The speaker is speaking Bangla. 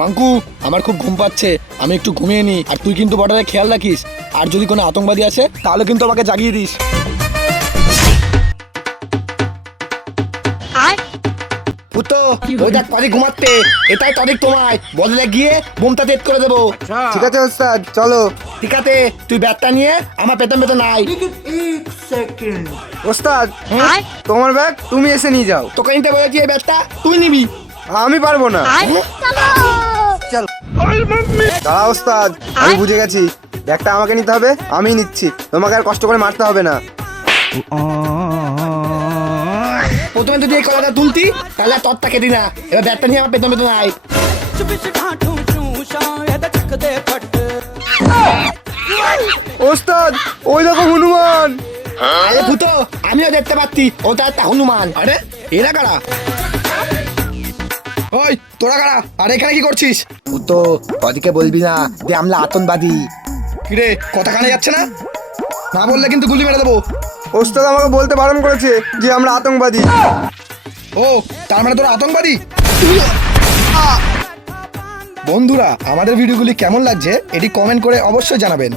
মাঙ্কু, আমার খুব ঘুম পাচ্ছে, আমি একটু ঘুমিয়ে নি। আর তুই কিন্তু বর্ডারে খেয়াল রাখিস, আর যদি কোনো আতঙ্কবাদী আসে তাহলে কিন্তু আমাকে জাগিয়ে দিস। পুতো, ওই দেখ পারি ঘুমাচ্ছে, এটাই তারিখ তোমায় বদলে গিয়ে বোমটা তেজ করে দেবো। ঠিক আছে ওস্তাদ, চলো। ঠিক আছে, তুই ব্যাগটা নিয়ে আমার পেতন পেতন নাই। ওস্তাদ, তোমার ব্যাগ তুমি এসে নিয়ে যাও। তোকে নিতে বলেছি এই ব্যাগটা, তুই নিবি। আমি পারবো না। চল। দাঁড়া ওস্তাদ, আমি বুঝে গেছি, ব্যাগটা আমাকে নিতে হবে, আমি নিচ্ছি, তোমাকে আর কষ্ট করে মারতে হবে না। প্রথমে যদি এই কলাটা তুলতি তাহলে আর তরটা কেটে না। এবার ব্যাগটা নিয়ে আমার পেতন পেতন আয়। ওস্তাদ, ওই দেখো হনুমান। আরে ভূতো, আমিও দেখতে পাচ্ছি ওটা একটা হনুমান। আরে এরা কারা? ওই তোরা কারা? আর এখানে কি করছিস? ভূতো, তোদিকে বলবি না যে আমরা আতঙ্কবাদী। কিরে, কথা কানে যাচ্ছে না? না বললে কিন্তু গুলি মেরে দেবো। ওস্তাদ আমাকে বলতে বারণ করেছে যে আমরা আতঙ্কবাদী। ও, তার মানে তোরা আতঙ্কবাদী? বন্ধুরা, আমাদের ভিডিওগুলি কেমন লাগছে এটি কমেন্ট করে অবশ্যই জানাবেন।